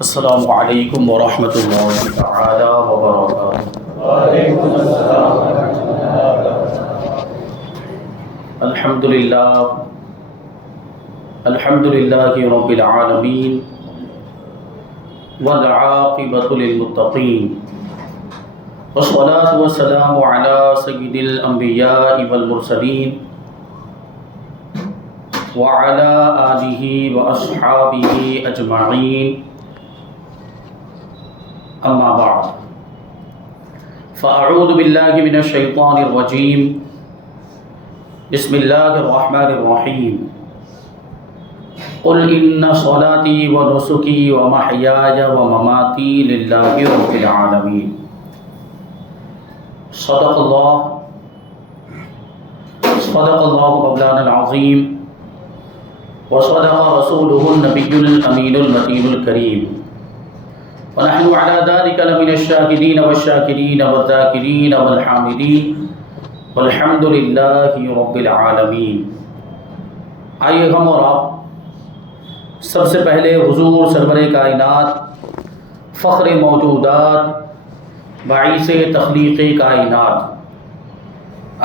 السلام علیکم ورحمۃ اللہ تعالی وبرکاتہ۔ وعلیکم السلام ورحمۃ اللہ وبرکاتہ۔ الحمد للہ رب العالمین والعاقبۃ للمتقین والصلاۃ والسلام علی سید الانبیاء والمرسلین وعلی آلہ واصحابہ اجمعین، اما بعد فاعوذ باللہ من الشیطان الرجیم، بسم اللہ الرحمن الرحیم۔ قل ان صلاتی ونسکی ومحیای ومماتی للہ رب العالمین۔ صدق اللہ مولانا العظیم وصدق رسولہ النبی الامین المتین الکریم، ونحن على ذلك لمن الشاهدين والشاكرين والذاكرين والحامدين والحمد للہ رب العالمین۔ آئیے ہم اور آپ سب سے پہلے حضور سرور کائنات، فخر موجودات، باعث تخلیق کائنات،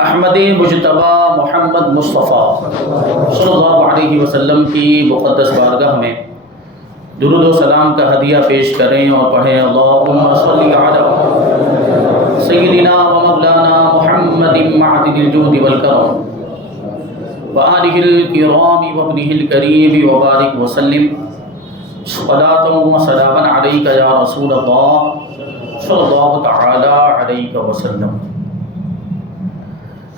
احمد مجتبی محمد مصطفیٰ صلی اللہ علیہ وسلم کی مقدس بارگاہ میں درود و سلام کا ہدیہ پیش کریں اور پڑھیں اللہم صلی علی سیدنا و مولانا محمد معدن الجود والکرم وآلہ الکرام وابنہ الکریم وبارک وسلم صلاۃ و سلاما علیک یا رسول اللہ صلی اللہ تعالی علیہ وسلم۔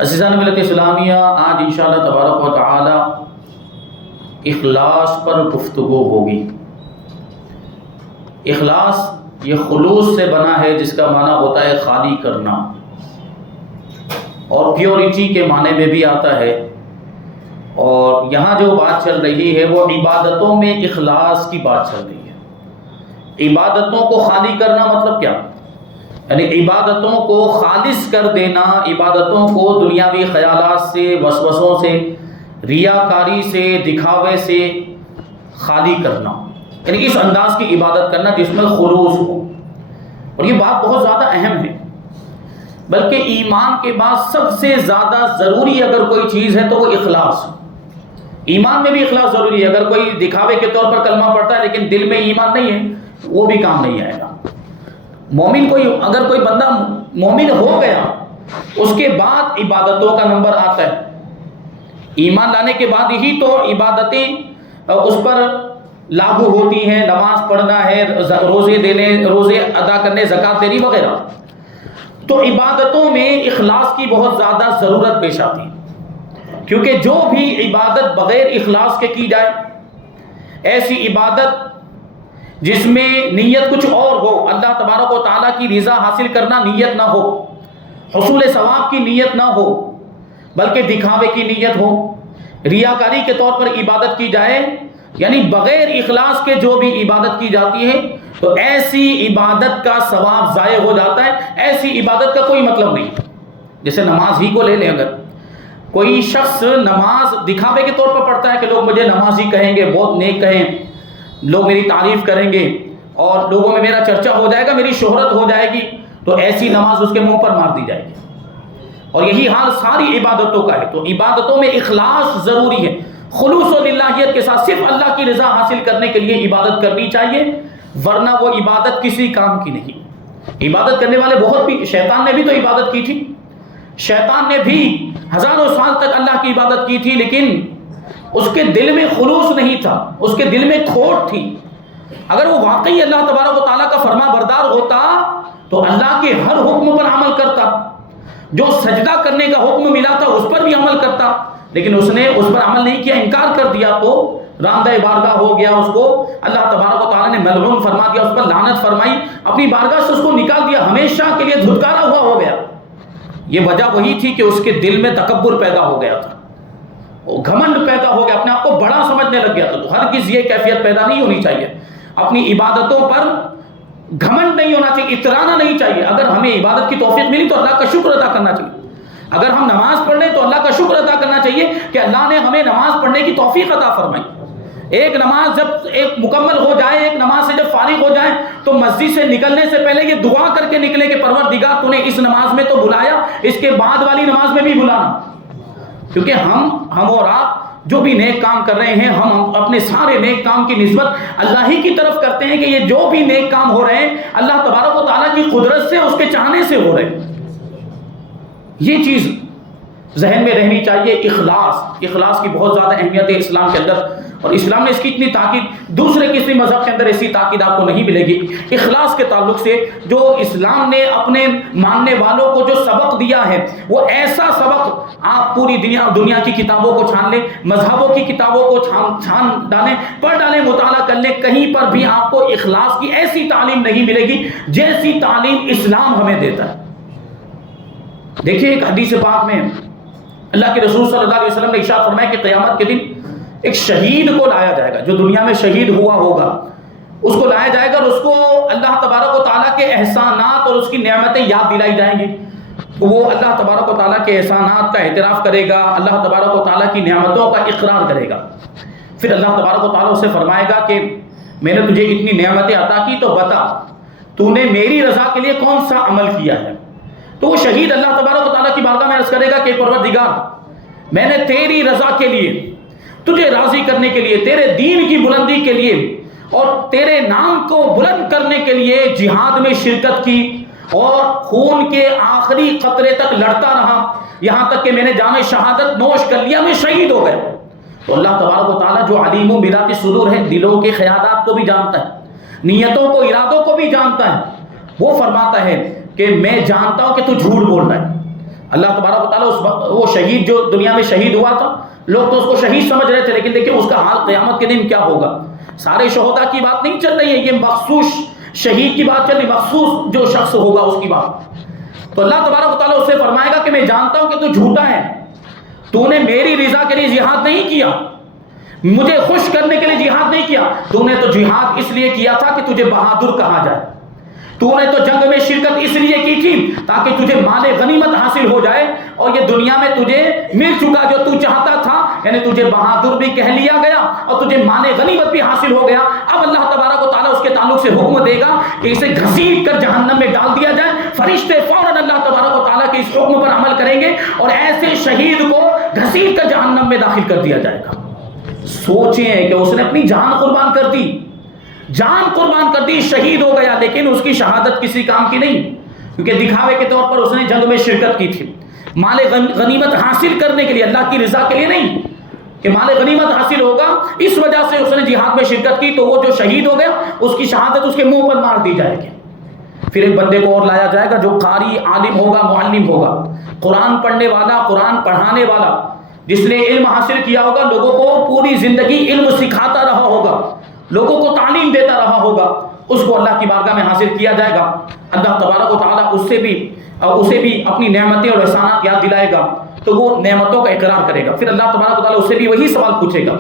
عزیزان ملت اسلامیہ، آج انشاءاللہ تبارک و تعالی اخلاص پر گفتگو ہوگی۔ اخلاص یہ خلوص سے بنا ہے، جس کا معنی ہوتا ہے خالی کرنا، اور پیورٹی کے معنی میں بھی آتا ہے۔ اور یہاں جو بات چل رہی ہے وہ عبادتوں میں اخلاص کی بات چل رہی ہے۔ عبادتوں کو خالی کرنا مطلب کیا؟ یعنی عبادتوں کو خالص کر دینا، عبادتوں کو دنیاوی خیالات سے، وسوسوں سے، ریاکاری سے، دکھاوے سے خالی کرنا، یعنی اس انداز کی عبادت کرنا جس میں خلوص ہو۔ اور یہ بات بہت زیادہ اہم ہے، بلکہ ایمان کے بعد سب سے زیادہ ضروری اگر کوئی چیز ہے تو وہ اخلاص۔ ایمان میں بھی اخلاص ضروری ہے۔ اگر کوئی دکھاوے کے طور پر کلمہ پڑھتا ہے لیکن دل میں ایمان نہیں ہے، وہ بھی کام نہیں آئے گا۔ مومن اگر کوئی بندہ مومن ہو گیا، اس کے بعد عبادتوں کا نمبر آتا ہے۔ ایمان لانے کے بعد ہی تو عبادتیں اس پر لاگو ہوتی ہیں، نماز پڑھنا ہے، روزے ادا کرنے، زکوٰۃ دینی وغیرہ۔ تو عبادتوں میں اخلاص کی بہت زیادہ ضرورت پیش آتی ہے، کیونکہ جو بھی عبادت بغیر اخلاص کے کی جائے، ایسی عبادت جس میں نیت کچھ اور ہو، اللہ تبارک و تعالیٰ کی رضا حاصل کرنا نیت نہ ہو، حصول ثواب کی نیت نہ ہو، بلکہ دکھاوے کی نیت ہو، ریاکاری کے طور پر عبادت کی جائے، یعنی بغیر اخلاص کے جو بھی عبادت کی جاتی ہے، تو ایسی عبادت کا ثواب ضائع ہو جاتا ہے۔ ایسی عبادت کا کوئی مطلب نہیں۔ جیسے نماز ہی کو لے لیں، اگر کوئی شخص نماز دکھاوے کے طور پر پڑھتا ہے کہ لوگ مجھے نمازی کہیں گے، بہت نیک کہیں، لوگ میری تعریف کریں گے اور لوگوں میں میرا چرچا ہو جائے گا، میری شہرت ہو جائے گی، تو ایسی نماز اس کے منہ پر مار دی جائے گی۔ اور یہی حال ساری عبادتوں کا ہے۔ تو عبادتوں میں اخلاص ضروری ہے، خلوص و للہیت کے ساتھ صرف اللہ کی رضا حاصل کرنے کے لیے عبادت کرنی چاہیے، ورنہ وہ عبادت کسی کام کی نہیں۔ عبادت کرنے والے بہت بھی، شیطان نے بھی تو عبادت کی تھی، شیطان نے بھی ہزاروں سال تک اللہ کی عبادت کی تھی، لیکن اس کے دل میں خلوص نہیں تھا، اس کے دل میں کھوٹ تھی۔ اگر وہ واقعی اللہ تبارک و تعالیٰ کا فرما بردار ہوتا تو اللہ کے ہر حکم پر عمل کرتا، جو سجدہ کرنے کا حکم ملا تھا اس پر بھی عمل کرتا، لیکن اس نے اس پر عمل نہیں کیا، انکار کر دیا، تو راندہ بارگاہ ہو گیا، اس کو اللہ تبارک و تعالیٰ نے ملعون فرما دیا، اس پر لعنت فرمائی، اپنی بارگاہ سے اس کو نکال دیا، ہمیشہ کے لیے دھتکارا ہوا ہو گیا۔ یہ وجہ وہی تھی کہ اس کے دل میں تکبر پیدا ہو گیا تھا، گھمنڈ پیدا ہو گیا، اپنے آپ کو بڑا سمجھنے لگ گیا تھا۔ تو ہرگز یہ کیفیت پیدا نہیں ہونی چاہیے، اپنی عبادتوں پر گھمنڈ نہیں ہونا چاہیے، اترانا نہیں چاہیے۔ اگر ہمیں عبادت کی توفیق ملی تو اللہ کا شکر ادا کرنا چاہیے، اگر ہم نماز پڑھ لیں تو اللہ کا شکر ادا کرنا چاہیے کہ اللہ نے ہمیں نماز پڑھنے کی توفیق عطا فرمائی۔ ایک نماز جب ایک مکمل ہو جائے، ایک نماز سے جب فارغ ہو مسجد سے نکلنے سے پہلے یہ دعا کر کے نکلے کہ پروردگار تو نے اس نماز میں تو بلایا، اس کے بعد والی نماز میں بھی بلانا. کیونکہ ہم اور آپ جو بھی نیک کام کر رہے ہیں، ہم اپنے سارے نیک کام کی نسبت اللہ ہی کی طرف کرتے ہیں کہ یہ جو بھی نیک کام ہو رہے ہیں اللہ تبارک و تعالیٰ کی قدرت سے، اس کے چاہنے سے ہو رہے ہیں. یہ چیز ذہن میں رہنی چاہیے. اخلاص کی بہت زیادہ اہمیت ہے اسلام کے اندر، اور اسلام نے اس کی اتنی تاکید دوسرے کسی مذہب کے اندر ایسی تاکید آپ کو نہیں ملے گی. اخلاص کے تعلق سے جو اسلام نے اپنے ماننے والوں کو جو سبق دیا ہے، وہ ایسا سبق آپ پوری دنیا کی کتابوں کو چھان لیں، مذہبوں کی کتابوں کو چھان ڈالیں، پڑھ ڈالیں، مطالعہ کر لیں، کہیں پر بھی آپ کو اخلاص کی ایسی تعلیم نہیں ملے گی جیسی تعلیم اسلام ہمیں دیتا ہے. دیکھیے ایک حدیث پاک میں اللہ کے رسول صلی اللہ علیہ وسلم نے ارشاد فرمایا کہ قیامت کے دن ایک شہید کو لایا جائے گا، جو دنیا میں شہید ہوا ہوگا اس کو لایا جائے گا، اور اس کو اللہ تبارک و تعالیٰ کے احسانات اور اس کی نعمتیں یاد دلائی جائیں گی. وہ اللہ تبارک و تعالیٰ کے احسانات کا اعتراف کرے گا، اللہ تبارک و تعالیٰ کی نعمتوں کا اقرار کرے گا. پھر اللہ تبارک و تعالیٰ اسے فرمائے گا کہ میں نے تجھے اتنی نعمتیں عطا کی، تو بتا تو نے میری رضا کے لیے کون سا عمل کیا ہے. تو وہ شہید اللہ تبارک و تعالیٰ کی بارگاہ میں عرض کرے گا کہ پروردگار، میں نے تیری رضا کے لیے، تجھے راضی کرنے کے لیے، تیرے دین کی بلندی کے لیے اور تیرے نام کو بلند کرنے کے لیے جہاد میں شرکت کی، اور خون کے آخری قطرے تک لڑتا رہا، یہاں تک کہ میں نے جام شہادت نوش کر لیا، میں شہید ہو گیا. تو اللہ تبارک و تعالیٰ جو علیم و بذات الصدور ہے، دلوں کے خیالات کو بھی جانتا ہے، نیتوں کو، ارادوں کو بھی جانتا ہے، وہ فرماتا ہے کہ میں جانتا ہوں کہ تو جھوٹ بول رہا ہے. اللہ تبارک و تعالیٰ وہ شہید جو دنیا میں شہید ہوا تھا، لوگ تو اس کو شہید سمجھ رہے تھے، لیکن دیکھیں اس کا حال قیامت کے دن کیا ہوگا. سارے شہداء کی بات نہیں چل رہی ہے، یہ مخصوص شہید کی بات چل رہی، مخصوص جو شخص ہوگا اس کی بات. تو اللہ تبارک و تعالیٰ اس سے فرمائے گا کہ میں جانتا ہوں کہ تو جھوٹا ہے، تو نے میری رضا کے لیے جہاد نہیں کیا، مجھے خوش کرنے کے لیے جہاد نہیں کیا، تو نے تو جہاد اس لیے کیا تھا کہ تجھے بہادر کہا جائے، تو نے تو جنگ میں شرکت اس لیے کی تھی تاکہ تجھے مال غنیمت حاصل ہو جائے، اور یہ دنیا میں تجھے مل چکا جو تو چاہتا تھا، یعنی تجھے بہادر بھی کہہ لیا گیا اور تجھے مال غنیمت بھی حاصل ہو گیا. اب اللہ تبارک و تعالیٰ اس کے تعلق سے حکم دے گا کہ اسے گھسیٹ کر جہنم میں ڈال دیا جائے. فرشتے فوراً اللہ تبارک و تعالیٰ کے اس حکم پر عمل کریں گے اور ایسے شہید کو گھسیٹ کر جہنم میں داخل کر دیا جائے گا. سوچیں کہ اس نے اپنی جان قربان کر دی، جان قربان کر دی، شہید ہو گیا، لیکن اس کی شہادت کسی کام کی نہیں، کیونکہ دکھاوے کے طور پر اس نے جنگ میں شرکت کی تھی، مال غنیمت حاصل کرنے کے لیے، اللہ کی رضا کے لیے نہیں کہ مال غنیمت حاصل ہوگا اس وجہ سے اس نے جہاد میں شرکت کی. تو وہ جو شہید ہو گیا اس کی شہادت اس کے منہ پر مار دی جائے گی. پھر ایک بندے کو اور لایا جائے گا جو قاری، عالم ہوگا، معلم ہوگا، قرآن پڑھنے والا، قرآن پڑھانے والا، جس نے علم حاصل کیا ہوگا، لوگوں کو پوری زندگی علم سکھاتا رہا ہوگا، لوگوں کو تعلیم دیتا رہا ہوگا. اس کو اللہ کی بارگاہ میں حاصل کیا جائے گا. اللہ تبارک و تعالیٰ اسے بھی اپنی نعمتیں اور احسانات یاد دلائے گا، تو وہ نعمتوں کا اقرار کرے گا. پھر اللہ تبارک و تعالیٰ اسے بھی وہی سوال پوچھے گا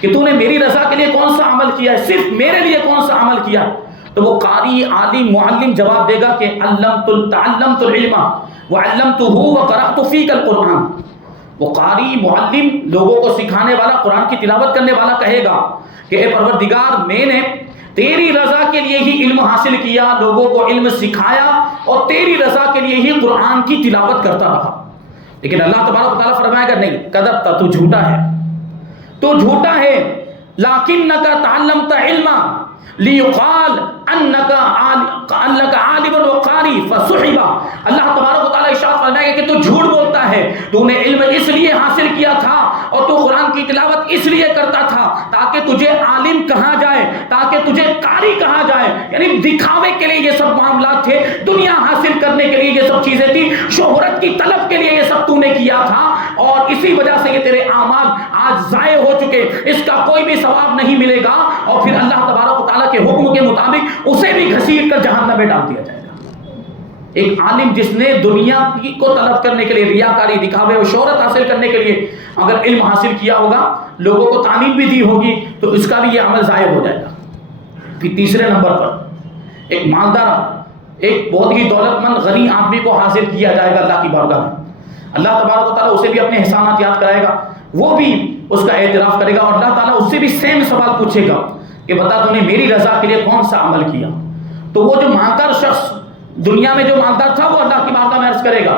کہ تو نے میری رضا کے لیے کون سا عمل کیا ہے، صرف میرے لیے کون سا عمل کیا. تو وہ قاری، عالم، معلم جواب دے گا کہ تعلمت العلم وعلمتہ وقرأت فیک القرآن. وہ قاری، معلم، لوگوں کو سکھانے والا، قرآن کی تلاوت کرنے والا کہے گا کہ اے پروردگار، میں نے تیری رضا کے لیے ہی علم حاصل کیا، لوگوں کو علم سکھایا اور تیری رضا کے لیے ہی قرآن کی تلاوت کرتا رہا. لیکن اللہ تبارک و تعالیٰ فرمائے گا نہیں، کذبت، تو جھوٹا ہے، تو جھوٹا ہے. لکنک تعلمت علما لیقال انک عالم وقاری فسحب. اللہ تبارک و تعالیٰ ارشاد فرمائے گا کہ تو جھوٹ بولتا ہے، تو نے علم اس لیے حاصل کیا تھا اور تو قرآن کی تلاوت اس لیے کرتا تھا تاکہ تجھے عالم کہا جائے، تاکہ تجھے قاری کہا جائے. یعنی دکھاوے کے لیے یہ سب معاملات تھے، دنیا حاصل کرنے کے لیے یہ سب چیزیں تھی، شہرت کی طلب کے لیے یہ سب تو نے کیا تھا، اور اسی وجہ سے یہ تیرے اعمال آج ضائع ہو چکے، اس کا کوئی بھی ثواب نہیں ملے گا. اور پھر اللہ تبارک و تعالیٰ کے حکم کے مطابق اسے بھی گھسیٹ کر جہنم میں ڈال دیا جائے گا. ایک عالم جس نے دنیا کو طلب کرنے کے لیے، ریاکاری، دکھاوے اور شہرت حاصل کرنے کے لیے اگر علم حاصل کیا ہوگا، لوگوں کو تعلیم بھی دی ہوگی، تو اس کا بھی یہ عمل ضائع ہو جائے گا. پھر تیسرے نمبر پر ایک مالدار، ایک بہت ہی دولت مند غنی آدمی کو حاضر کیا جائے گا اللہ کی بارگاہ میں. اللہ تبارک و تعالیٰ اسے بھی اپنے احسانات یاد کرائے گا، وہ بھی اس کا اعتراف کرے گا، اور اللہ تعالیٰ اس سے بھی سیم سوال پوچھے گا کہ بتا تو نے میری رضا کے لیے کون سا عمل کیا، تو وہ جو مالدار شخص دنیا میں جو مالدار تھا وہ اللہ کی بارگاہ میں عرض کرے گا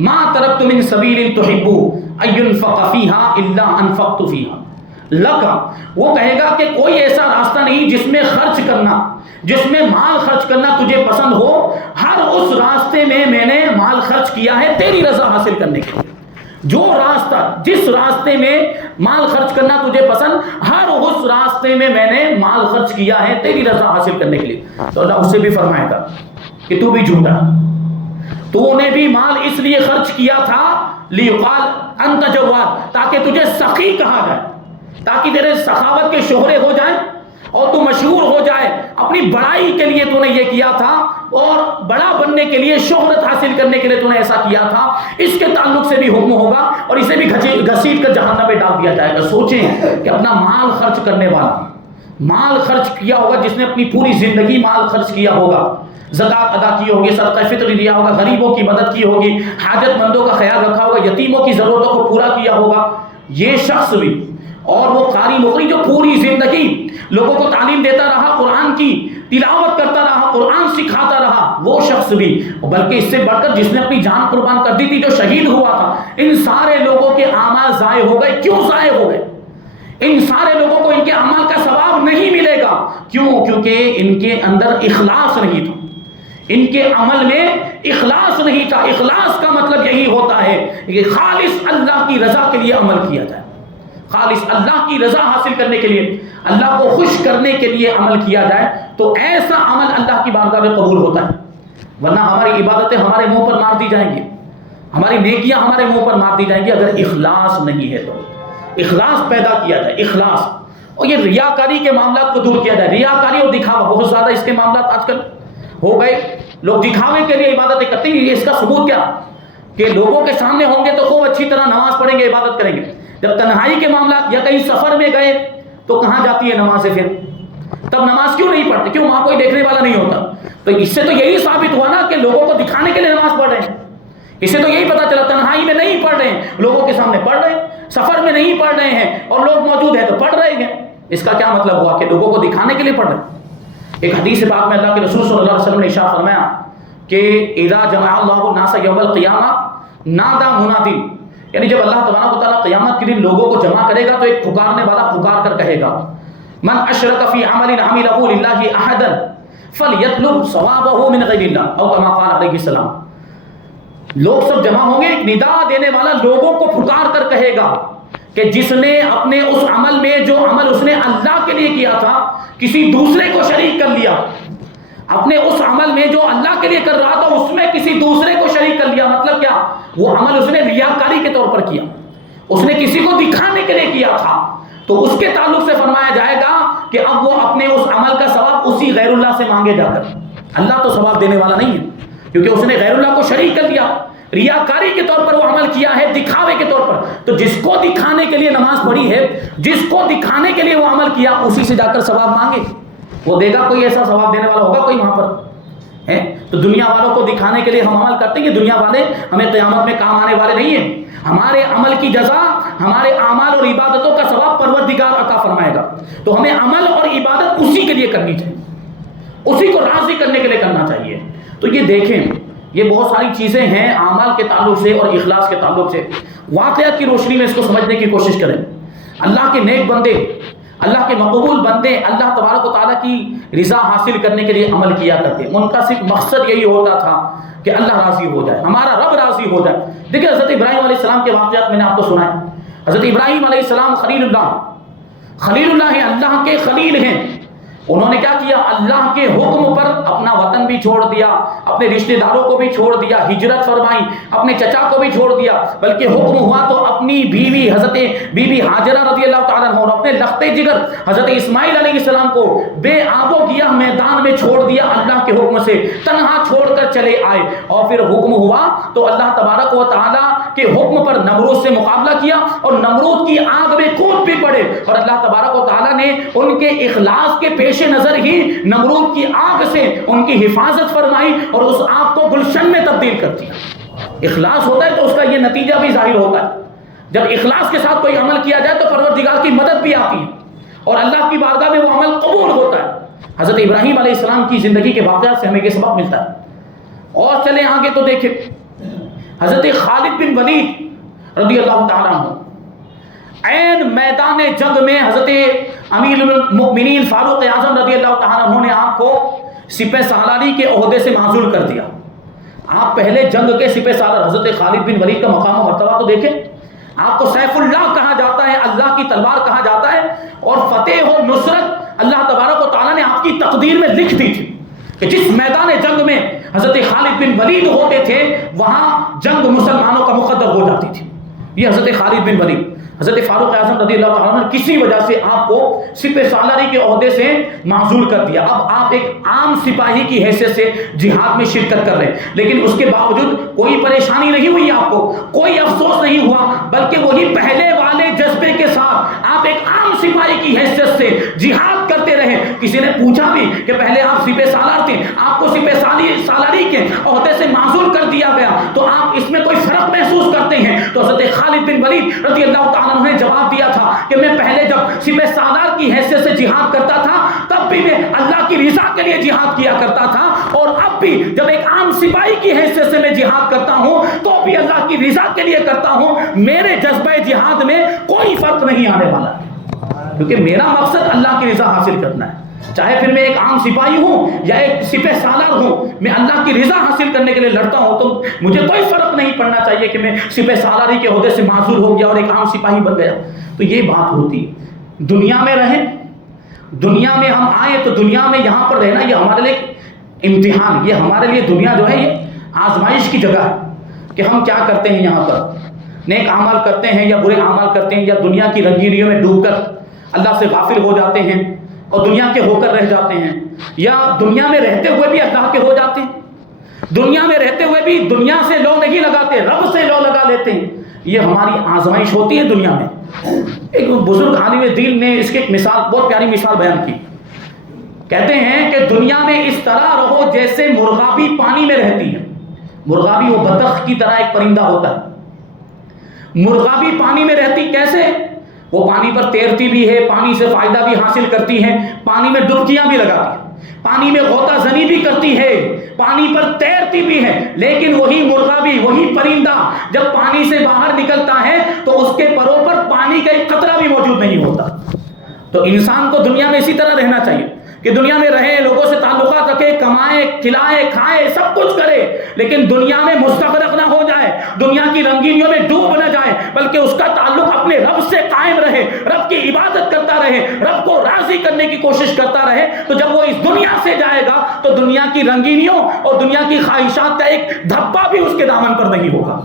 ما ترکت من سبیل تحب ان ينفق فیها الا انفقت فیها لک، وہ کہے گا کہ کوئی ایسا راستہ نہیں جس میں خرچ کرنا، جس میں مال خرچ کرنا تجھے پسند ہو، ہر اس راستے میں میں نے مال خرچ کیا ہے تیری رضا حاصل کرنے کے لیے۔ جو راستہ، جس راستے میں مال خرچ کرنا تجھے پسند، ہر اس راستے میں میں نے مال خرچ کیا ہے تیری رضا حاصل کرنے کے لیے۔ تو اللہ اس سے بھی فرمائے گا کہ تو بھی جھوٹا، تو نے بھی مال اس لیے خرچ کیا تھا لیقال انت جواد، تاکہ تجھے سخی کہا جائے، تاکہ تیرے سخاوت کے شہرے ہو جائیں اور تو مشہور ہو جائے۔ اپنی بڑائی کے لیے تو نے یہ کیا تھا، اور بڑا بننے کے لیے، شہرت حاصل کرنے کے لیے تو نے ایسا کیا تھا۔ اس کے تعلق سے بھی حکم ہوگا اور اسے بھی گھسیٹ کر جہنم میں ڈال دیا جائے گا۔ سوچیں کہ اپنا مال خرچ کرنے والا، مال خرچ کیا ہوگا جس نے اپنی پوری زندگی مال خرچ کیا ہوگا، زکوٰۃ ادا کی ہوگی، صدقہ فطر دیا ہوگا، غریبوں کی مدد کی ہوگی، حاجت مندوں کا خیال رکھا ہوگا، یتیموں کی ضرورتوں کو پورا کیا ہوگا، یہ شخص بھی، اور وہ قاری مقری جو پوری زندگی لوگوں کو تعلیم دیتا رہا، قرآن کی تلاوت کرتا رہا، قرآن سکھاتا رہا، وہ شخص بھی، بلکہ اس سے بڑھ کر جس نے اپنی جان قربان کر دی تھی، جو شہید ہوا تھا، ان سارے لوگوں کے اعمال ضائع ہو گئے۔ کیوں ضائع ہو گئے؟ ان سارے لوگوں کو ان کے اعمال کا ثواب نہیں ملے گا۔ کیوں؟ کیونکہ ان کے اندر اخلاص نہیں تھا، ان کے عمل میں اخلاص نہیں تھا۔ اخلاص کا مطلب یہی ہوتا ہے کہ خالص اللہ کی رضا کے لیے عمل کیا جائے، خالص اللہ کی رضا حاصل کرنے کے لیے، اللہ کو خوش کرنے کے لیے عمل کیا جائے، تو ایسا عمل اللہ کی بارگاہ میں قبول ہوتا ہے۔ ورنہ ہماری عبادتیں ہمارے منہ پر مار دی جائیں گی، ہماری نیکیاں ہمارے منہ پر مار دی جائیں گی اگر اخلاص نہیں ہے تو۔ اخلاص پیدا کیا جائے، اخلاص، اور یہ ریاکاری کے معاملات کو دور کیا جائے۔ ریاکاری اور دکھاوا بہت زیادہ اس کے معاملات آج کل ہو گئے، لوگ دکھاوے کے لیے عبادتیں کرتے ہیں۔ اس کا ثبوت کیا کہ لوگوں کے سامنے ہوں گے تو خوب اچھی طرح نماز پڑھیں گے، عبادت کریں گے، جب تنہائی کے معاملات یا کہیں سفر میں گئے تو کہاں جاتی ہے نمازیں؟ پھر تب نماز کیوں نہیں پڑھتے؟ کیوں؟ وہاں کوئی دیکھنے والا نہیں ہوتا۔ تو اس سے تو یہی ثابت ہوا نا کہ لوگوں کو دکھانے کے لیے نماز پڑھ رہے ہیں۔ اس سے تو یہی پتا چلا تنہائی میں نہیں پڑھ رہے ہیں، لوگوں کے سامنے پڑھ رہے ہیں، سفر میں نہیں پڑھ رہے ہیں اور لوگ موجود ہیں تو پڑھ رہے ہیں۔ اس کا کیا مطلب ہوا کہ لوگوں کو دکھانے کے لیے پڑھ رہے ہیں۔ ایک حدیث پاک میں اللہ کے رسول صلی اللہ علیہ وسلم نے ارشاد فرمایا کہ اذا جمع اللہ الناس یوم القیامہ نادى مناد، یعنی جب اللہ تبارک و تعالیٰ قیامت کے دن لوگوں کو جمع کرے گا تو ایک پکارنے والا پکار کر کہے گا من اشرک فی عمل عملہ للہ احدا فلیطلب ثوابہ من غیر اللہ، او کما قال علیہ السلام۔ لوگ سب جمع ہوں گے، ایک ندا دینے والا لوگوں کو پکار کر کہے گا کہ جس نے اپنے اس عمل میں، جو عمل اس نے اللہ کے لیے کیا تھا، کسی دوسرے کو شریک کر لیا، اپنے اس عمل میں جو اللہ کے لیے کر رہا تھا اس میں کسی دوسرے کو شریک کر لیا۔ مطلب کیا؟ وہ عمل اس نے ریاکاری کے طور پر کیا، اس نے کسی کو دکھانے کے لیے کیا تھا، تو اس کے تعلق سے فرمایا جائے گا کہ اب وہ اپنے اس عمل کا ثواب اسی غیر اللہ سے مانگے جا کر۔ اللہ تو ثواب دینے والا نہیں ہے کیونکہ اس نے غیر اللہ کو شریک کر لیا، ریاکاری کے طور پر وہ عمل کیا ہے، دکھاوے کے طور پر۔ تو جس کو دکھانے کے لیے نماز پڑھی ہے، جس کو دکھانے کے لیے وہ عمل کیا، اسی سے جا کر ثواب مانگے، وہ دے گا۔ کوئی ایسا ثواب دینے والا ہوگا کوئی وہاں پر ہے؟ تو دنیا والوں کو دکھانے کے لیے ہم عمل کرتے ہیں، دنیا والے ہمیں قیامت میں کام آنے والے نہیں ہیں۔ ہمارے عمل کی جزا، ہمارے اعمال اور عبادتوں کا ثواب پروردگار عطا فرمائے گا۔ تو ہمیں عمل اور عبادت اسی کے لیے کرنی چاہیے، اسی کو راضی کرنے کے لیے کرنا چاہیے۔ تو یہ دیکھیں، یہ بہت ساری چیزیں ہیں اعمال کے تعلق سے اور اخلاص کے تعلق سے۔ واقعات کی روشنی میں اس کو سمجھنے کی کوشش کریں۔ اللہ کے نیک بندے، اللہ کے مقبول بندے اللہ تبارک و تعالیٰ کی رضا حاصل کرنے کے لیے عمل کیا کرتے ہیں۔ ان کا صرف مقصد یہی ہوتا تھا کہ اللہ راضی ہو جائے، ہمارا رب راضی ہو جائے۔ دیکھیں حضرت ابراہیم علیہ السلام کے واقعات میں نے آپ کو سنائے۔ حضرت ابراہیم علیہ السلام خلیل اللہ ہیں، اللہ کے خلیل ہیں۔ انہوں نے کیا کیا؟ اللہ کے حکم پر اپنا وطن بھی چھوڑ دیا، اپنے رشتہ داروں کو بھی چھوڑ دیا، ہجرت فرمائی، اپنے چچا کو بھی چھوڑ دیا، بلکہ حکم ہوا تو اپنی بیوی حضرت بی بی ہاجرہ رضی اللہ تعالیٰ عنہ اور اپنے لختے جگر حضرت اسماعیل علیہ السلام کو بے آب و گیاہ میدان میں چھوڑ دیا، اللہ کے حکم سے تنہا چھوڑ کر چلے آئے۔ اور پھر حکم ہوا تو اللہ تبارک و تعالیٰ کے حکم پر نمرود سے مقابلہ کیا اور نمرود کی آگ میں کود بھی پڑے، اور اللہ تبارک و تعالیٰ نے ان کے اخلاص کے پیش نظر ہی نمرود کی آگ سے ان کی حفاظت فرمائی اور اس آگ کو گلشن میں تبدیل کر دیا۔ اخلاص ہوتا ہے تو اس کا یہ نتیجہ بھی ظاہر ہوتا ہے۔ جب اخلاص کے ساتھ کوئی عمل کیا جائے تو پروردگار کی مدد بھی آتی ہے اور اللہ کی بارگاہ میں وہ عمل قبول ہوتا ہے۔ حضرت ابراہیم علیہ السلام کی زندگی کے واقعات سے ہمیں یہ سبق ملتا ہے. اور چلیں آگے تو دیکھیں حضرت خالد بن ولید رضی اللہ تعالیٰ عنہ عین میدان جنگ میں حضرت امیر المؤمنین فاروق اعظم رضی اللہ تعالیٰ عنہ نے آپ کو سپہ سالاری کے عہدے سے معزول کر دیا. آپ پہلے جنگ کے سپہ سالار حضرت خالد بن ولید کا مقام و مرتبہ تو دیکھیں. آپ کو سیف اللہ کہا جاتا ہے, اللہ کی تلوار کہا جاتا ہے, اور فتح و نصرت اللہ تبارک و تعالیٰ نے آپ کی تقدیر میں لکھ دی تھی کہ جس میدان جنگ میں حضرت خالد بن ولید ہوتے تھے وہاں جنگ مسلمانوں کا مقدر ہو جاتی تھی. یہ حضرت خالد بن ولید, حضرت فاروق اعظم رضی اللہ تعالیٰ نے کسی وجہ سے آپ کو سپہ سالاری کے عہدے سے معزول کر دیا. اب آپ ایک عام سپاہی کی حیثیت سے جہاد میں شرکت کر رہے ہیں, لیکن اس کے باوجود کوئی پریشانی نہیں ہوئی, آپ کو کوئی افسوس نہیں ہوا, بلکہ وہی پہلے والے جذبے کے ساتھ آپ ایک عام سپاہی کی حیثیت سے جہاد کرتے رہے. کسی نے پوچھا بھی کہ پہلے آپ سپہ سالار تھے, آپ کو سپہ سالاری کے عہدے سے معزول کر دیا گیا, تو آپ اس میں کوئی فرق محسوس کرتے ہیں؟ تو حضرت خالد بن ولید رضی اللہ تعالیٰ عنہ نے جواب دیا تھا کہ میں پہلے جب سپہ سالار کی حیثیت سے جہاد کرتا تھا تب بھی میں اللہ کی رضا کے لیے جہاد کیا کرتا تھا, اور اب بھی جب ایک عام سپاہی کی حیثیت سے میں جہاد کرتا ہوں تو بھی اللہ کی رضا کے لیے کرتا ہوں. میرے جذبہ جہاد میں کوئی فرق نہیں آنے والا ہے, کیونکہ میرا مقصد اللہ کی رضا حاصل کرنا ہے. چاہے پھر میں ایک عام سپاہی ہوں یا ایک سپہ سالار ہوں, میں اللہ کی رضا حاصل کرنے کے لیے لڑتا ہوں, تو مجھے کوئی فرق نہیں پڑنا چاہیے کہ میں سپہ سالاری کے عہدے سے معزول ہو گیا اور ایک عام سپاہی بن گیا. تو یہ بات ہوتی ہے. دنیا میں رہیں, دنیا میں ہم آئے تو دنیا میں یہاں پر رہنا یہ ہمارے لیے امتحان, یہ ہمارے لیے دنیا جو ہے یہ آزمائش کی جگہ ہے کہ ہم کیا کرتے ہیں یہاں پر, نیک اعمال کرتے ہیں یا برے اعمال کرتے ہیں, یا دنیا کی رنگینیوں میں ڈوب کر اللہ سے غافل ہو جاتے ہیں اور دنیا کے ہو کر رہ جاتے ہیں, یا دنیا میں رہتے ہوئے بھی اللہ کے ہو جاتے ہیں, دنیا میں رہتے ہوئے بھی دنیا سے لو نہیں لگاتے, رب سے لو لگا لیتے ہیں. یہ ہماری آزمائش ہوتی ہے دنیا میں. ایک بزرگ عالم دین نے اس کی ایک مثال, بہت پیاری مثال بیان کی. کہتے ہیں کہ دنیا میں اس طرح رہو جیسے مرغابی پانی میں رہتی ہے. مرغابی وہ بطخ کی طرح ایک پرندہ ہوتا ہے. مرغابی پانی میں رہتی کیسے؟ وہ پانی پر تیرتی بھی ہے, پانی سے فائدہ بھی حاصل کرتی ہے, پانی میں ڈبکیاں بھی لگاتی ہے, پانی میں غوطہ زنی بھی کرتی ہے, پانی پر تیرتی بھی ہے. لیکن وہی مرغابی, وہی پرندہ جب پانی سے باہر نکلتا ہے تو اس کے پروں پر پانی کا ایک قطرہ بھی موجود نہیں ہوتا. تو انسان کو دنیا میں اسی طرح رہنا چاہیے کہ دنیا میں رہے, لوگوں سے تعلقات رکھے, کمائے, کھلائے, کھائے, سب کچھ کرے, لیکن دنیا میں مستغرق نہ ہو جائے, دنیا کی رنگینیوں میں ڈوب نہ جائے, بلکہ اس کا تعلق اپنے رب سے قائم رہے, رب کی عبادت کرتا رہے, رب کو راضی کرنے کی کوشش کرتا رہے. تو جب وہ اس دنیا سے جائے گا تو دنیا کی رنگینیوں اور دنیا کی خواہشات کا ایک دھبا بھی اس کے دامن پر نہیں ہوگا.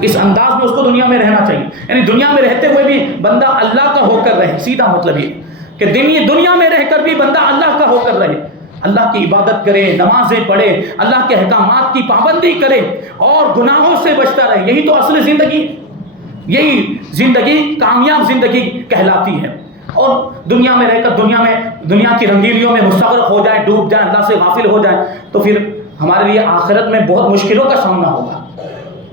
اس انداز میں اس کو دنیا میں رہنا چاہیے. یعنی دنیا میں رہتے ہوئے بھی بندہ اللہ کا ہو کر رہے, سیدھا مطلب یہ کہ دنیا میں رہ کر بھی بندہ اللہ کا ہو کر رہے, اللہ کی عبادت کرے, نمازیں پڑھے, اللہ کے احکامات کی پابندی کرے اور گناہوں سے بچتا رہے. یہی تو اصل زندگی, یہی زندگی کامیاب زندگی کہلاتی ہے. اور دنیا میں رہ کر دنیا کی رنگینیوں میں مستغرق ہو جائے, ڈوب جائے, اللہ سے غافل ہو جائے, تو پھر ہمارے لیے آخرت میں بہت مشکلوں کا سامنا ہوگا.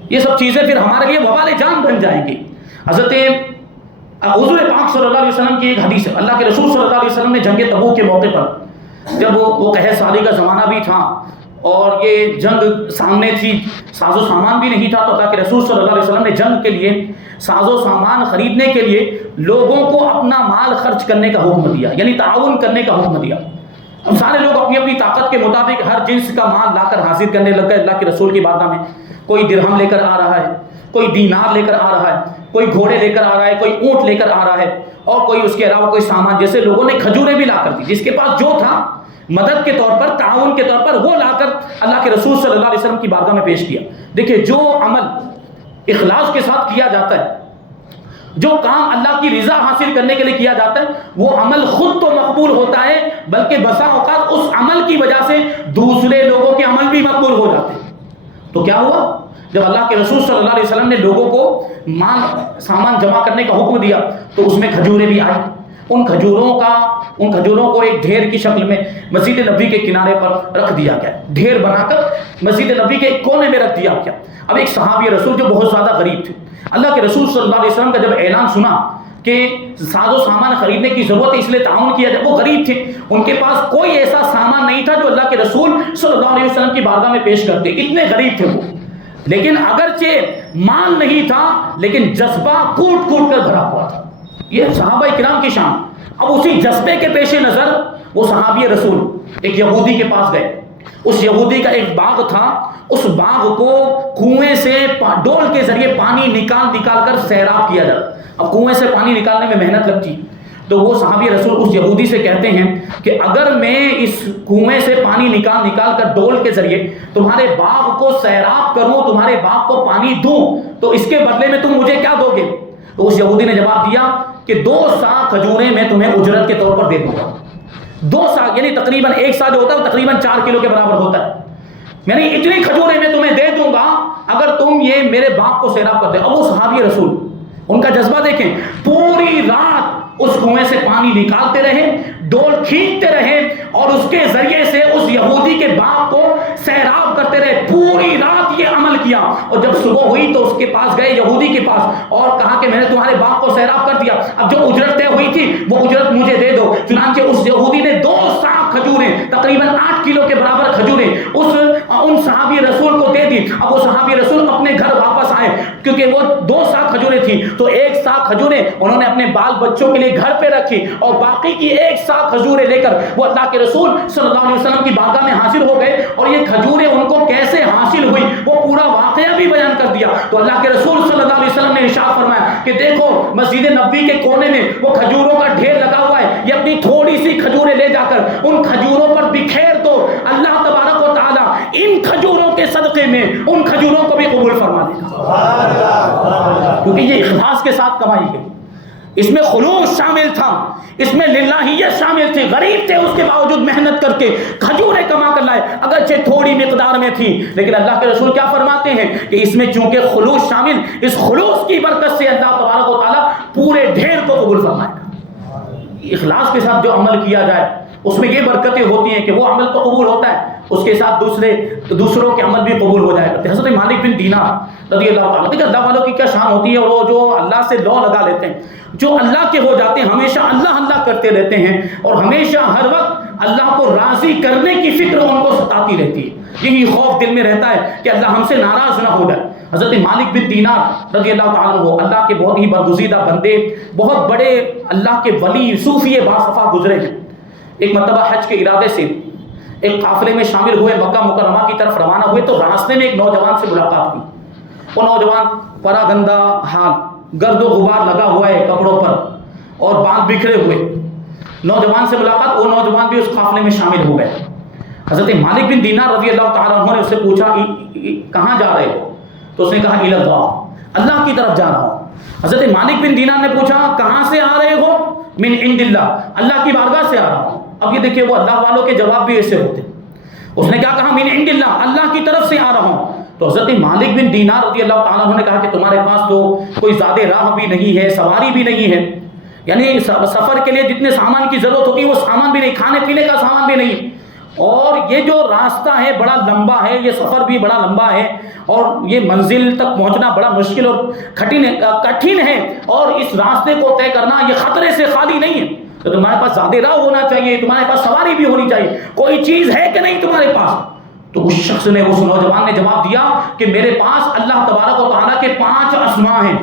یہ سب چیزیں پھر ہمارے لیے وبال جان بن جائیں گی. حضرت حضور پاک صلی اللہ علیہ وسلم کی ایک حدیث ہے. اللہ کے رسول صلی اللہ علیہ وسلم نے جنگ تبوک کے موقع پر, جب وہ قحط سالی کا زمانہ بھی تھا اور یہ جنگ سامنے تھی, ساز و سامان بھی نہیں تھا, تو اللہ کے رسول صلی اللہ علیہ وسلم نے جنگ کے لیے ساز و سامان خریدنے کے لیے لوگوں کو اپنا مال خرچ کرنے کا حکم دیا, یعنی تعاون کرنے کا حکم دیا. اب سارے لوگ اپنی اپنی طاقت کے مطابق ہر جنس کا مال لا کر حاضر کرنے لگ گئے اللہ کے رسول کی بارگاہ میں. کوئی درہم لے کر آ رہا ہے, کوئی دینار لے کر آ رہا ہے, کوئی گھوڑے لے کر آ رہا ہے, کوئی اونٹ لے کر آ رہا ہے, اور کوئی اس کے علاوہ کوئی سامان, جیسے لوگوں نے کھجوریں بھی لا کر دی, جس کے پاس جو تھا مدد کے طور پر, تعاون کے طور پر وہ لا کر اللہ کے رسول صلی اللہ علیہ وسلم کی بارگاہ میں پیش کیا. دیکھیں, جو عمل اخلاص کے ساتھ کیا جاتا ہے, جو کام اللہ کی رضا حاصل کرنے کے لیے کیا جاتا ہے, وہ عمل خود تو مقبول ہوتا ہے, بلکہ بسا اوقات اس عمل کی وجہ سے دوسرے لوگوں کے عمل بھی مقبول ہو جاتے ہیں. تو کیا ہوا, جب اللہ کے رسول صلی اللہ علیہ وسلم نے لوگوں کو مال سامان جمع کرنے کا حکم دیا تو اس میں کھجوریں بھی آئی. ان کھجوروں کو ایک ڈھیر کی شکل میں مسجد نبوی کے کنارے پر رکھ دیا گیا, ڈھیر بنا کر مسجد نبوی کے ایک کونے میں رکھ دیا گیا. اب ایک صحابی رسول جو بہت زیادہ غریب تھے, اللہ کے رسول صلی اللہ علیہ وسلم کا جب اعلان سنا کہ ساز و سامان خریدنے کی ضرورت ہے اس لیے تعاون کیا جائے. وہ غریب تھے, ان کے پاس کوئی ایسا سامان نہیں تھا جو اللہ کے رسول صلی اللہ علیہ وسلم کی بارگاہ میں پیش کرتے, اتنے غریب تھے وہ. لیکن اگرچہ مال نہیں تھا لیکن جذبہ کوٹ کوٹ کر بھرا ہوا تھا. یہ صحابہ کرام کی شان. اب اسی جذبے کے پیش نظر وہ صحابی رسول ایک یہودی کے پاس گئے. اس یہودی کا ایک باغ تھا, اس باغ کو کنویں سے ڈول کے ذریعے پانی نکال کر سیراب کیا جاتا. اب کنویں سے پانی نکالنے میں محنت لگتی, تو وہ صحابی رسول اس یہودی سے کہتے ہیں کہ اگر میں اس کنویں سے پانی نکال کر ڈول کے ذریعے تمہارے باغ کو سیراب کروں, تمہارے باغ کو پانی دوں, تو اس کے بدلے میں تم مجھے کیا دو گے؟ تو اس یہودی نے جواب دیا کہ 2 سا کھجوریں میں تمہیں اجرت کے طور پر دے دوں گا. 2 سا یعنی تقریباً 1 سا جو ہوتا ہے تقریباً 4 کلو کے برابر ہوتا ہے, یعنی اتنی کھجوریں میں تمہیں دے دوں گا اگر تم یہ میرے باغ کو سیراب کر دے. اب وہ صحابی رسول, ان کا جذبہ دیکھیں, پوری رات اس کنویں سے پانی نکالتے رہے, ڈول کھینچتے رہے اور اس کے ذریعے سے اس یہودی کے باغ کو سیراب کرتے رہے. پوری رات یہ عمل کیا, اور جب صبح ہوئی تو اس کے پاس گئے, یہودی کے پاس, اور کہا کہ میں نے تمہارے باغ کو سیراب کر دیا, اب جو اجرت طے ہوئی تھی وہ اجرت مجھے دے دو. چنانچہ اس یہودی نے 2 سا کھجوریں, تقریباً 8 کلو کے برابر کھجوریں ان صحابی رسول کو دے دی. اب وہ صحابی رسول اپنے گھر واپس آئے, کیونکہ وہ 2 سا کھجوریں تھیں, تو 1 سا کھجوریں انہوں نے اپنے بال بچوں کے لیے گھر پہ رکھی, اور باقی کی 1 سا کھجوریں لے کر وہ اللہ کے رسول صلی اللہ علیہ وسلم کی بارگاہ میں حاضر ہو گئے. اور یہ کھجوریں ان کو کیسے حاصل ہوئی وہ پورا واقعہ بھی بیان کر دیا. تو اللہ کے رسول صلی اللہ علیہ وسلم نے ارشاد فرمایا کہ دیکھو مسجد نبوی کے کونے میں وہ کھجوروں کا ڈھیر لگا ہوا ہے, یہ اپنی تھوڑی سی کھجوریں لے جا کر ان کھجوروں پر بکھیر دو, اللہ تبارک و تعالیٰ ان کھجوروں کے صدقے میں ان کھجوروں کو بھی قبول فرما دے گا, کیونکہ یہ اخلاص کے ساتھ کمائی گئی. اس میں خلوص شامل تھا, اس میں للہیت شامل تھی. غریب تھے, اس کے باوجود محنت کر کے کھجوریں کما کر لائے, اگرچہ تھوڑی مقدار میں تھی, لیکن اللہ کے رسول کیا فرماتے ہیں کہ اس میں چونکہ خلوص شامل, اس خلوص کی برکت سے اللہ تبارک و تعالیٰ پورے ڈھیر کو قبول فرمائے گا. اخلاص کے ساتھ جو عمل کیا جائے اس میں یہ برکتیں ہوتی ہیں کہ وہ عمل تو قبول ہوتا ہے, اس کے ساتھ دوسروں کے عمل بھی قبول ہو جائے کرتے. حضرت مالک بن دینار رضی اللہ تعالیٰ, دیکھیں اللہ والوں کی کیا شان ہوتی ہے, اور وہ جو اللہ سے لو لگا لیتے ہیں, جو اللہ کے ہو جاتے ہیں, ہمیشہ اللہ اللہ کرتے رہتے ہیں, اور ہمیشہ ہر وقت اللہ کو راضی کرنے کی فکر ان کو ستاتی رہتی ہے. یہی خوف دل میں رہتا ہے کہ اللہ ہم سے ناراض نہ ہو جائے. حضرت مالک بن دینار رضی اللہ تعالیٰ عنہ اللہ کے بہت ہی برگزیدہ بندے, بہت بڑے اللہ کے ولی صوفی باصفا گزرے ہیں. ایک مرتبہ حج کے ارادے سے ایک قافلے میں شامل ہوئے, مکہ مکرمہ کی طرف روانہ ہوئے, تو راستے میں ایک نوجوان سے ملاقات ہوئی. وہ نوجوان پرا گندہ حال, گرد و غبار لگا ہوا ہے کپڑوں پر, اور بال بکھرے ہوئے. نوجوان سے ملاقات, وہ نوجوان بھی اس قافلے میں شامل ہو گئے. حضرت مالک بن دینار رضی اللہ تعالیٰ عنہ نے اس سے پوچھا کہاں جا رہے ہو؟ تو اس نے کہا الی اللہ, اللہ کی طرف جا رہا ہوں. حضرت مالک بن دینار نے پوچھا کہاں سے آ رہے ہو؟ من عند اللہ, اللہ کی بارگاہ سے آ رہا ہوں. اب یہ دیکھیے وہ اللہ والوں کے جواب بھی ایسے ہوتے. اس نے کیا کہا؟ من عند اللہ, اللہ کی طرف سے آ رہا ہوں. تو حضرت مالک بن دینار رضی اللہ تعالیٰ عنہ نے کہا کہ تمہارے پاس تو کوئی زیادہ راہ بھی نہیں ہے, سواری بھی نہیں ہے, یعنی سفر کے لیے جتنے سامان کی ضرورت ہوتی ہے وہ سامان بھی نہیں, کھانے پینے کا سامان بھی نہیں, اور یہ جو راستہ ہے بڑا لمبا ہے, یہ سفر بھی بڑا لمبا ہے, اور یہ منزل تک پہنچنا بڑا مشکل اور کٹھن ہے, اور اس راستے کو طے کرنا یہ خطرے سے خالی نہیں ہے. تو تمہارے پاس زیادہ راہ ہونا چاہیے, تمہارے پاس سواری بھی ہونی چاہیے, کوئی چیز ہے کہ نہیں تمہارے پاس؟ تو اس شخص نے, اس نوجوان نے جواب دیا کہ میرے پاس اللہ تبارک و تعالیٰ کے 5 اسماء ہیں,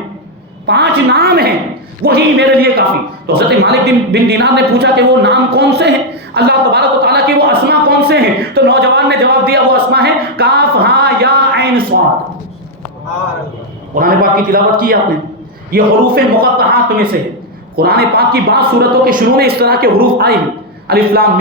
5 نام ہیں, وہی میرے لیے کافی. تو حضرت مالک بن دینار نے پوچھا کہ وہ نام کون سے ہیں, اللہ تبارک و تعالیٰ کے وہ اسماء کون سے ہیں؟ تو نوجوان نے جواب دیا وہ اسماء ہیں کاف ہا یا عین صاد. قرآن پاک کی تلاوت کی آپ نے, یہ حروف مقطعات میں سے ہے. قرآن پاک کی بعض صورتوں کے شروع میں اس طرح کے حروف آئے ہیں, الف لام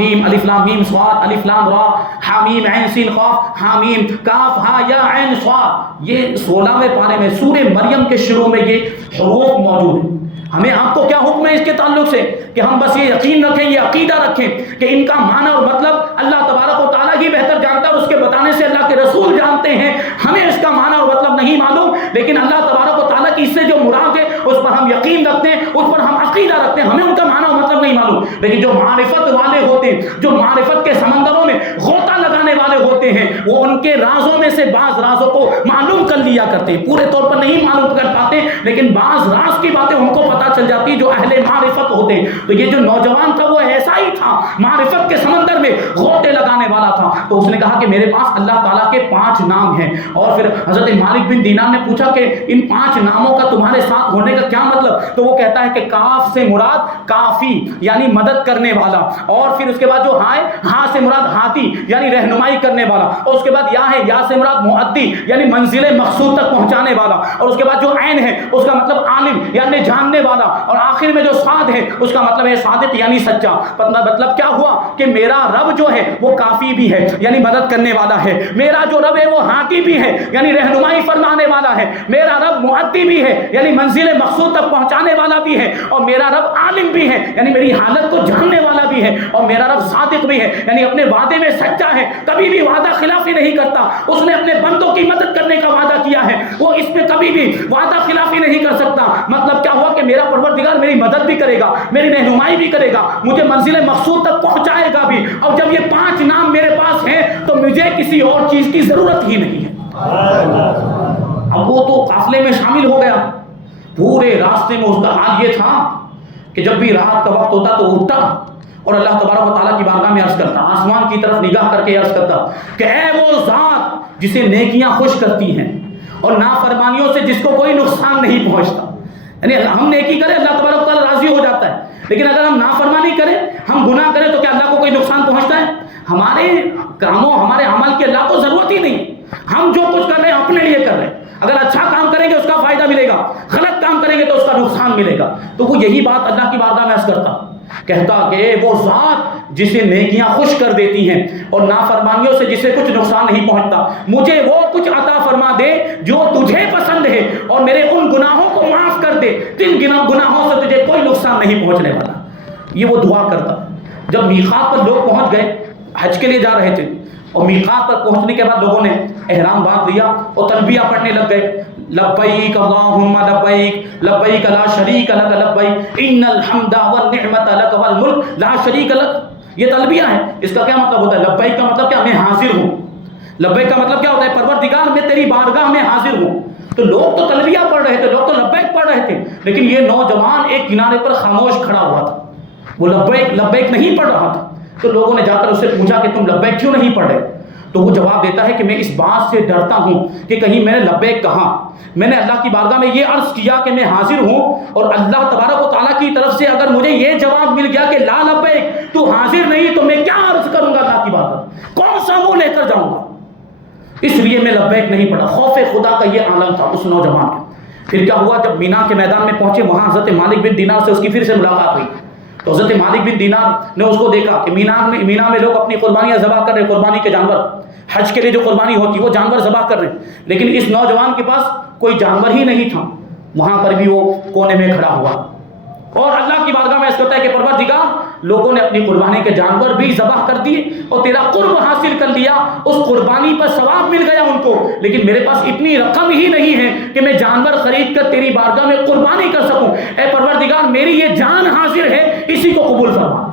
میم صاد, الف لام را, حامیم عین سین قاف, حامیم کاف ہا یا عین صاد. یہ 16ویں پارے میں سورہ مریم کے شروع میں یہ حروف موجود ہیں. ہمیں آپ کو کیا حکم ہے اس کے تعلق سے کہ ہم بس یہ یقین رکھیں, یہ عقیدہ رکھیں کہ ان کا معنی اور مطلب اللہ تبارک و تعالیٰ ہی بہتر جانتا ہے, اور اس کے بتانے سے اللہ کے رسول جانتے ہیں. ہمیں اس کا معنی اور مطلب نہیں معلوم, لیکن اللہ تبارک و تعالیٰ کی اس سے جو مراد ہے اس پر ہم یقین رکھتے ہیں, اس پر ہم عقیدہ رکھتے ہیں. ہمیں ان کا معنی اور مطلب نہیں معلوم, لیکن جو معرفت والے ہوتے ہیں, جو معرفت کے سمندروں میں غوطہ لگانے والے ہوتے ہیں, وہ ان کے رازوں میں سے بعض رازوں کو معلوم کر لیا کرتے ہیں، پورے طور پر نہیں معلوم کر پاتے لیکن بعض راز کی باتیں ان کو پتہ چل جاتی جو اہل معرفت ہوتے ہیں۔ تو یہ جو نوجوان تھا وہ ایسا ہی تھا، معرفت کے سمندر میں غوطے لگانے والا تھا۔ تو اس نے کہا کہ میرے پاس اللہ تعالیٰ کے 5 نام ہیں، اور پھر حضرت مالک بن دینار نے پوچھا کہ ان 5 ناموں کا تمہارے ساتھ ہونے کا کیا مطلب؟ تو وہ کہتا ہے کہ کاف سے مراد کافی یعنی مدد کرنے والا، اور پھر اس کے بعد جو ہاں سے مراد ہاتھی یعنی رہنمائی کرنے والا، اور اس کے بعد یا ہے، یا سے مراد مؤدی یعنی منزل مقصود تک پہنچانے والا، اور اس کے بعد جو عین ہے اس کا مطلب عالم یعنی جاننے والا، اور آخر میں جو صاد ہے اس کا مطلب ہے صادق یعنی سچا۔ مطلب کیا ہوا کہ میرا رب جو ہے وہ کافی بھی ہے یعنی مدد کرنے والا ہے، میرا جو رب ہے وہ ہاتھی بھی ہے یعنی رہنمائی فرمانے والا ہے، میرا رب مؤدی بھی ہے یعنی منزل مقصود تک پہنچانے والا بھی ہے، اور میرا رب عالم بھی ہے یعنی میری حالت کو جاننے والا بھی ہے، اور میرا رب صادق بھی ہے یعنی اپنے وعدے میں سچا ہے، کبھی بھی وعدہ خلافی نہیں کرتا، اس نے اپنے بندوں کی مدد کرنے کا وعدہ کیا ہے، وہ اس میں کبھی بھی وعدہ خلافی نہیں کر سکتا۔ مطلب کیا ہوا کہ میرا پروردگار میری مدد بھی کرے گا، میری رہنمائی بھی کرے گا، مجھے منزل مقصود تک پہنچائے گا بھی، اور جب یہ 5 نام میرے پاس ہیں تو مجھے کسی اور چیز کی ضرورت ہی نہیں ہے۔ اب وہ تو قافلے میں شامل ہو گیا، پورے راستے میں اس کا حال یہ تھا کہ جب بھی رات کا وقت ہوتا تو اٹھتا اور اللہ تبارک و تعالیٰ کی بارگاہ میں عرض کرتا، آسمان کی طرف نگاہ کر کے عرض کرتا کہ اے وہ ذات جسے نیکیاں خوش کرتی ہیں اور نافرمانیوں سے جس کو کوئی نقصان نہیں پہنچتا، یعنی ہم نیکی کریں اللہ تبارک و تعالیٰ راضی ہو جاتا ہے، لیکن اگر ہم نافرمانی کریں، ہم گناہ کریں تو کیا اللہ کو کوئی نقصان پہنچتا ہے؟ ہمارے کاموں ہمارے عمل کی اللہ کو ضرورت ہی نہیں، ہم جو کچھ کر رہے ہیں اپنے لیے کر رہے ہیں، اگر اچھا کام کریں گے اس کا فائدہ ملے گا، غلط کام کریں گے تو اس کا نقصان ملے گا۔ تو وہ یہی بات اللہ کی بارگاہ میں عرض کرتا، کہتا کہ وہ ذات جسے نیکیاں خوش کر دیتی ہیں اور نافرمانیوں سے جسے کچھ نقصان نہیں پہنچتا، مجھے وہ کچھ عطا فرما دے جو تجھے پسند ہے، اور میرے ان گناہوں کو معاف کر دے جن گناہوں سے تجھے کوئی نقصان نہیں پہنچنے والا۔ یہ وہ دعا کرتا۔ جب میقات پر لوگ پہنچ گئے، حج کے لیے جا رہے تھے، اور میقات پر پہنچنے کے بعد لوگوں نے احرام باندھ لیا اور تلبیہ پڑھنے لگ گئے، لبیک اللہم لبیک لبیک لا شریک لک لبیک ان الحمد والنعمت لک والملک لا شریک لک۔ یہ تلبیہ ہے، اس کا کیا مطلب ہوتا ہے؟ لبیک کا مطلب کیا؟ میں حاضر ہوں۔ لبیک کا مطلب کیا ہوتا ہے؟ پروردگار میں تیری بارگاہ میں حاضر ہوں۔ تو لوگ تو تلبیہ پڑھ رہے تھے، لوگ تو لبیک پڑھ رہے تھے، لیکن یہ نوجوان ایک کنارے پر خاموش کھڑا ہوا تھا، وہ لبیک لبیک نہیں پڑھ رہا تھا۔ تو لوگوں نے جا کر اس سے پوچھا کہ تم لبیک کیوں نہیں پڑھ رہے؟ تو وہ جواب دیتا ہے کہ میں اس بات سے ڈرتا ہوں کہ کہیں میں نے لبیک کہا، میں نے اللہ کی بارگاہ میں یہ عرض کیا کہ میں حاضر ہوں، اور اللہ تبارک و تعالیٰ کی طرف سے اگر مجھے یہ جواب مل گیا کہ لا لبیک تو حاضر نہیں، تو میں کیا عرض کروں گا اللہ کی بارگاہ، کون سا منہ لے کر جاؤں گا؟ اس لیے میں لبیک نہیں پڑھا۔ خوف خدا کا یہ عالم تھا اس نوجوان کا۔ پھر کیا ہوا؟ جب مینا کے میدان میں پہنچے، وہاں حضرت مالک بن دینار سے اس کی پھر سے ملاقات ہوئی، تو حضرت مالک بن دینار نے اس کو دیکھا کہ مینا میں لوگ اپنی قربانیاں ذبح کر رہے ہیں، قربانی کے جانور، حج کے لیے جو قربانی ہوتی ہے وہ جانور ذبح کر رہے ہیں، لیکن اس نوجوان کے پاس کوئی جانور ہی نہیں تھا۔ وہاں پر بھی وہ کونے میں کھڑا ہوا اور اللہ کی بارگاہ میں اس کہتا ہے کہ پروردگار، لوگوں نے اپنی قربانی کے جانور بھی ذبح کر دیے اور تیرا قرب حاصل کر لیا، اس قربانی پر ثواب مل گیا ان کو، لیکن میرے پاس اتنی رقم ہی نہیں ہے کہ میں جانور خرید کر تیری بارگاہ میں قربانی کر سکوں۔ اے پروردگار، میری یہ جان حاضر ہے، اسی کو قبول فرما۔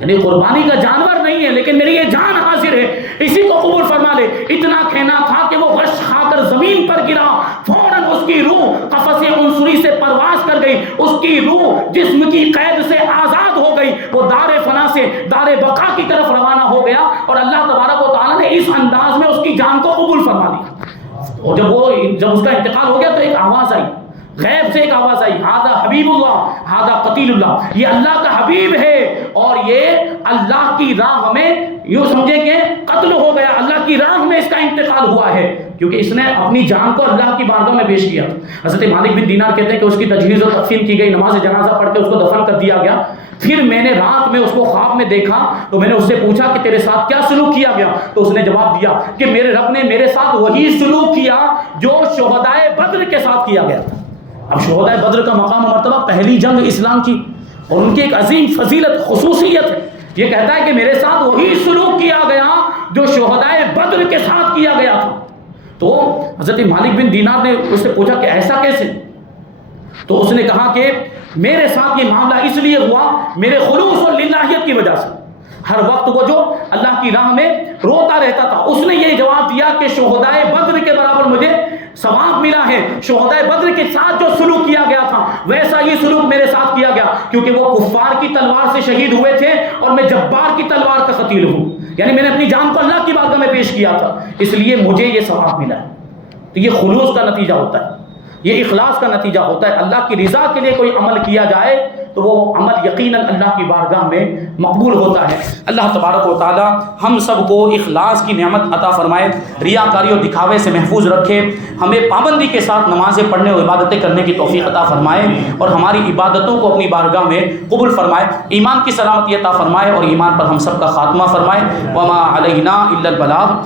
یعنی قربانی کا جانور نہیں ہے لیکن میری یہ جان حاضر ہے، اسی کو قبول فرما لے۔ اتنا کہنا تھا کہ وہ غش کھا کر زمین پر گرا، فوراً اس کی روح قفس عنصری سے پرواز کر گئی، اس کی روح جسم کی قید سے آزاد ہو گئی، وہ دار فنا سے دار بقا کی طرف روانہ ہو گیا، اور اللہ تبارک و تعالیٰ نے اس انداز میں اس کی جان کو قبول فرما لیا۔ اور جب اس کا انتقال ہو گیا تو ایک آواز آئی، غیب سے ایک آواز آئی، ہذا حبیب اللہ ہذا قتیل اللہ، یہ اللہ کا حبیب ہے اور یہ اللہ کی راہ میں، یوں سمجھے کہ قتل ہو گیا، اللہ کی راہ میں اس کا انتقال ہوا ہے، کیونکہ اس نے اپنی جان کو اللہ کی بارگاہ میں پیش کیا۔ حضرت مالک بن دینار کہتے ہیں کہ اس کی تجہیز و تکفین کی گئی، نماز جنازہ پڑھ کے اس کو دفن کر دیا گیا۔ پھر میں نے رات میں اس کو خواب میں دیکھا تو میں نے اس سے پوچھا کہ تیرے ساتھ کیا سلوک کیا گیا؟ تو اس نے جواب دیا کہ میرے رب نے میرے ساتھ وہی سلوک کیا جو شہدائے بدر کے ساتھ کیا گیا تھا۔ اب شہدائے بدر کا مقام و مرتبہ پہلی جنگ اسلام کی، اور ان کی ایک عظیم فضیلت خصوصیت ہے، یہ کہتا ہے کہ میرے ساتھ وہی سلوک کیا گیا جو شہدائے بدر کے ساتھ کیا گیا تھا۔ تو حضرت مالک بن دینار نے اس سے پوچھا کہ ایسا کیسے؟ تو اس نے کہا کہ میرے ساتھ یہ معاملہ اس لیے ہوا میرے خلوص اور للہیت کی وجہ سے، ہر وقت وہ جو اللہ کی راہ میں روتا رہتا تھا، اس نے یہ جواب کیا کہ شہدائے بدر کے برابر مجھے ثواب ملا ہے. شہدائے بدر کے ساتھ جو سلوک کیا گیا تھا ویسا ہی سلوک میرے ساتھ کیا گیا، کیونکہ وہ کفار کی تلوار سے شہید ہوئے تھے اور میں جبار کی تلوار کا قتیل ہوں. یعنی میں نے اپنی جان کو اللہ کی بارگاہ میں پیش کیا تھا، اس لیے مجھے یہ ثواب ملا ہے. تو یہ خلوص کا نتیجہ ہوتا ہے، یہ اخلاص کا نتیجہ ہوتا ہے. اللہ کی رضا کے لیے کوئی عمل کیا جائے تو وہ عمل یقیناً اللہ کی بارگاہ میں مقبول ہوتا ہے. اللہ تبارک و تعالی ہم سب کو اخلاص کی نعمت عطا فرمائے، ریاکاری اور دکھاوے سے محفوظ رکھے، ہمیں پابندی کے ساتھ نمازیں پڑھنے اور عبادتیں کرنے کی توفیق عطا فرمائے، اور ہماری عبادتوں کو اپنی بارگاہ میں قبول فرمائے، ایمان کی سلامتی عطا فرمائے، اور ایمان پر ہم سب کا خاتمہ فرمائے. وما علینا الا البلاغ.